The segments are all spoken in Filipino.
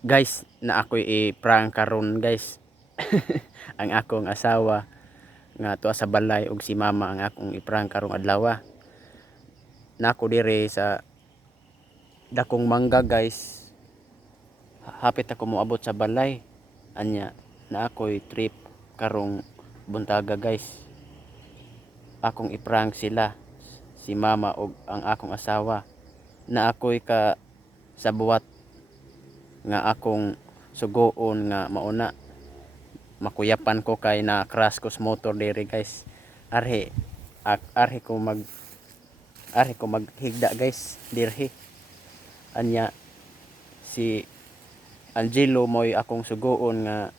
Guys, na ako'y i-prank karon guys. Ang akong asawa nga tuwa sa balay ug si mama ang akong i-prank karong adlaw. Nako dire sa dakong mangga guys. Hapit ako moabot sa balay. Anya na ako'y trip karong buntaga guys. Akong i-prank sila, si mama ug ang akong asawa. Na ako'y ka sa buwat nga akong sugoon nga mauna makuyapan ko kay na crash ko sa motor diri guys. Arhe ko maghigda guys dirhi. Anya si Angelo mo'y akong sugoon nga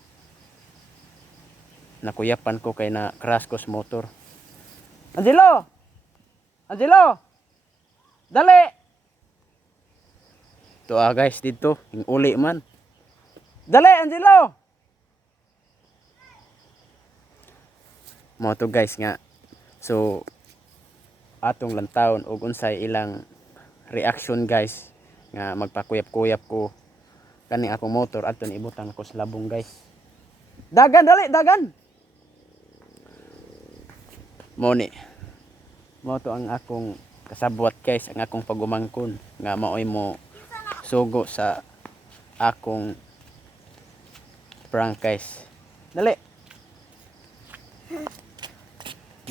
nakuyapan ko kay na crash ko sa motor. Angelo! Angelo! Dali! Tuwa guys dito, yung uli man. Dali Angelo! Mo to guys nga. So atong lantawon og unsay ilang reaction guys nga magpakuyap-kuyap ko kani akong motor adton ibutang ako sa labong guys. Dagan dali, dagan. Mo ni. Mo to ang akong kasabwat guys, ang akong pagumangkon nga maoy mo sugo sa akong prank guys. Dali.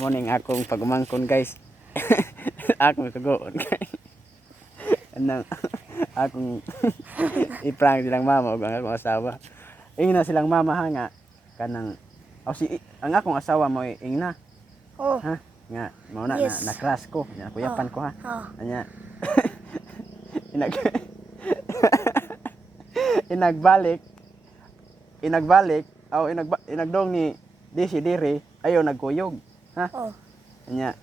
Morning akong pagumangkon guys. Akong sugoon guys. Anang akong i-prank silang mama ug ang akong asawa. Ingna silang mama ha nga kanang ang akong asawa mo ingna. Oh. Ha? Nga mao na Yes. na crash ko, nakuyapan ko ha. Oh. Anya. Inagbalik inagdong ni Desi diri ayo nagkuyog ha. Oh. Anya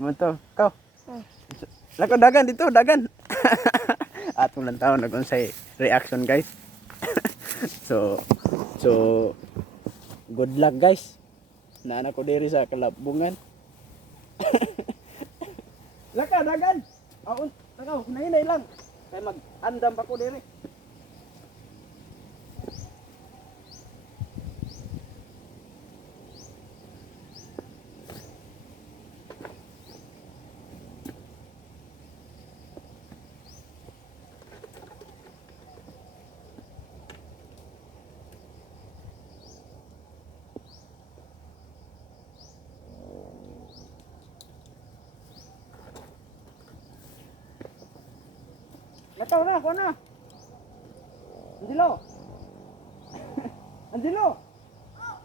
mo to ko Hmm. lako dagan dito dagan. Atong lang taon nag-unsay reaction guys. so good luck guys na anak ko diri sa kalabungan. Laka dagan lakaw hinay lang kay mag-andam pa ko diri. Lakaw na ko na. Angelo. Angelo.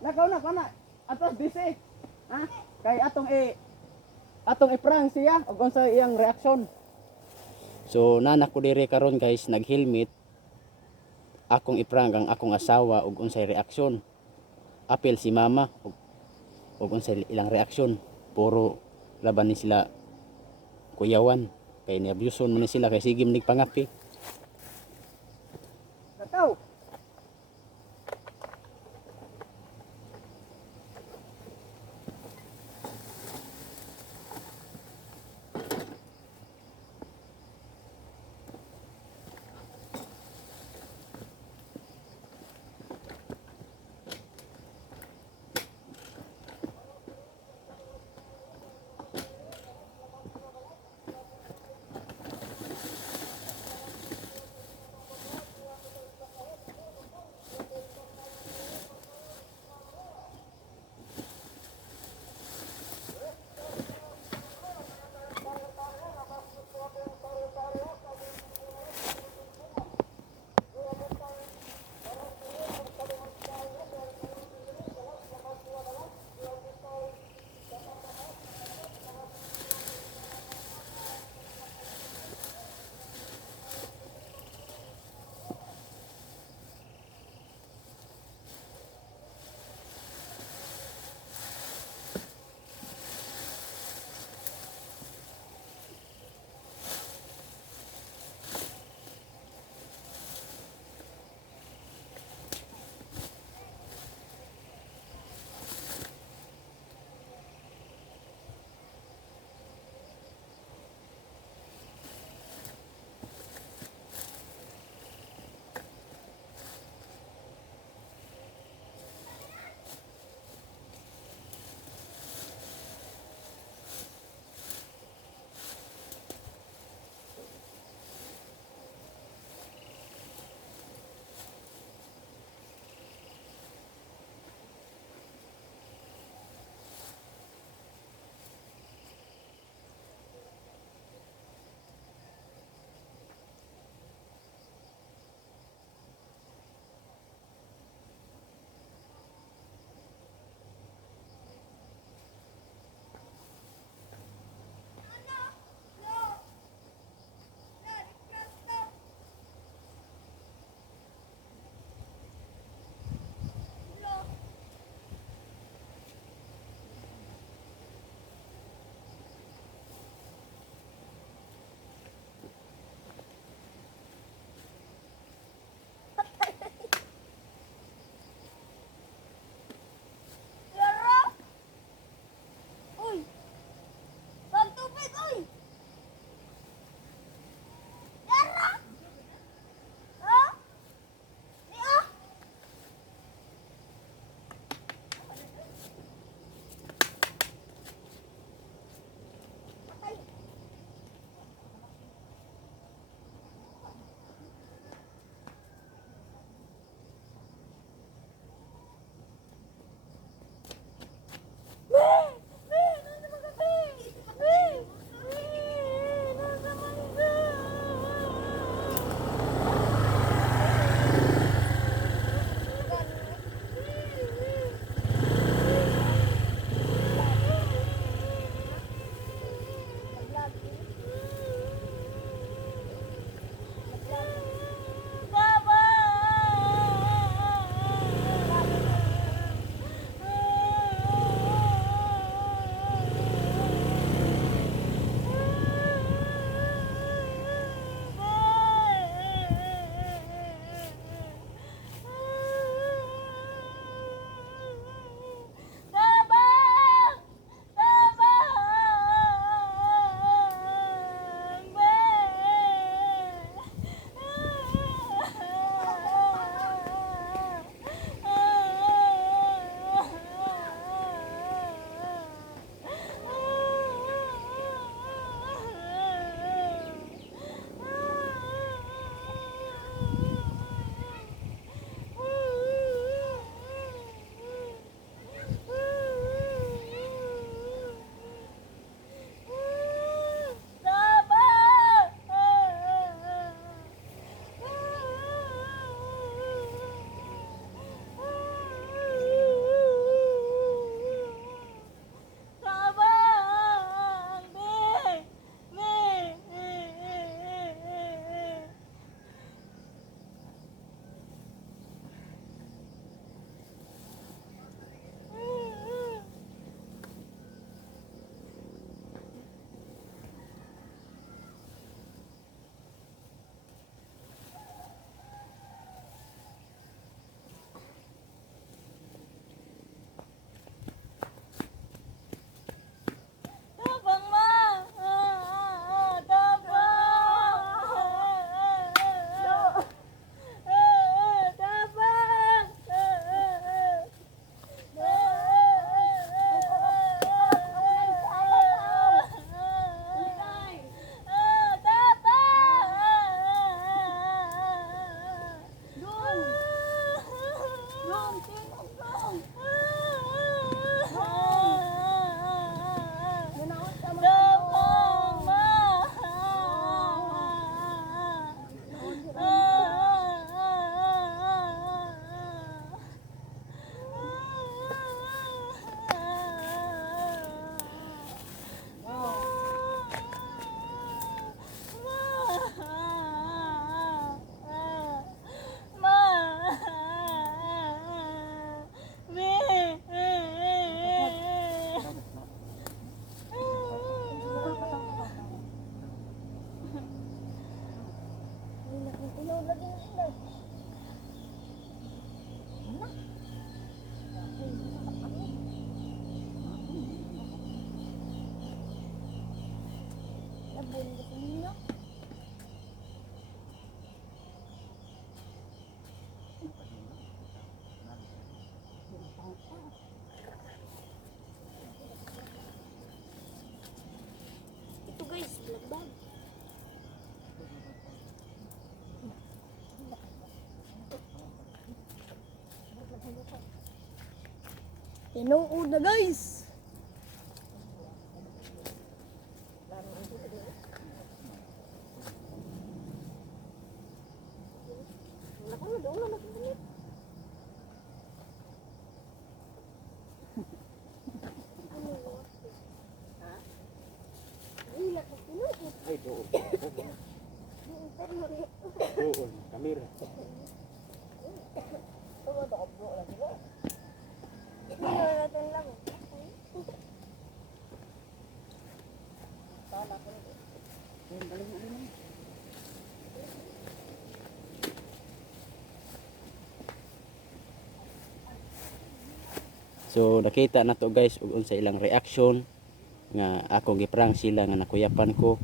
Lakaw na kana. Atos busy. Ha? Kay atong i-prank siya ug unsa iyang reaction. So nanak ko dire karon guys nag-helmet. Akong i-prank ang akong asawa ug unsay reaksyon. Apil si mama ug unsay ilang reaksyon. Puro laban ni sila kuyawan. Kay niabuson man ni sila kay sige man pangapi. Lakaw. Ito guys, lagbag. Tinuod na guys. Ay, doon. Doon, kamera. So nakita na to guys ug unsa ilang reaction nga ako giprank sila nga nakuyapan ko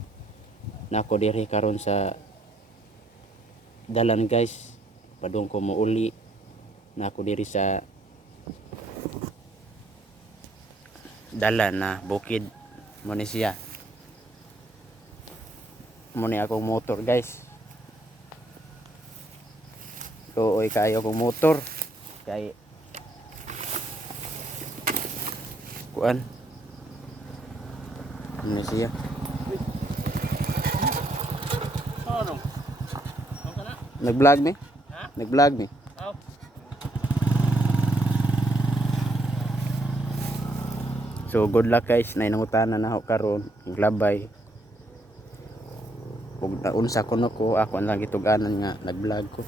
nako diri karon sa dalan guys, padung ko muuli nako diri sa dalan na bukid mo ni siya mo ni akong motor guys. Tuoy kayo akong motor kay kuan ini siya. Ano? Ano na? Nag-vlog ni? Ha? Nag-vlog ni? Oh. So good luck guys, na inangutana na ako karon glabay. Ug naunsa ko no ko ako ang lang gituganan nga nag-vlog ko.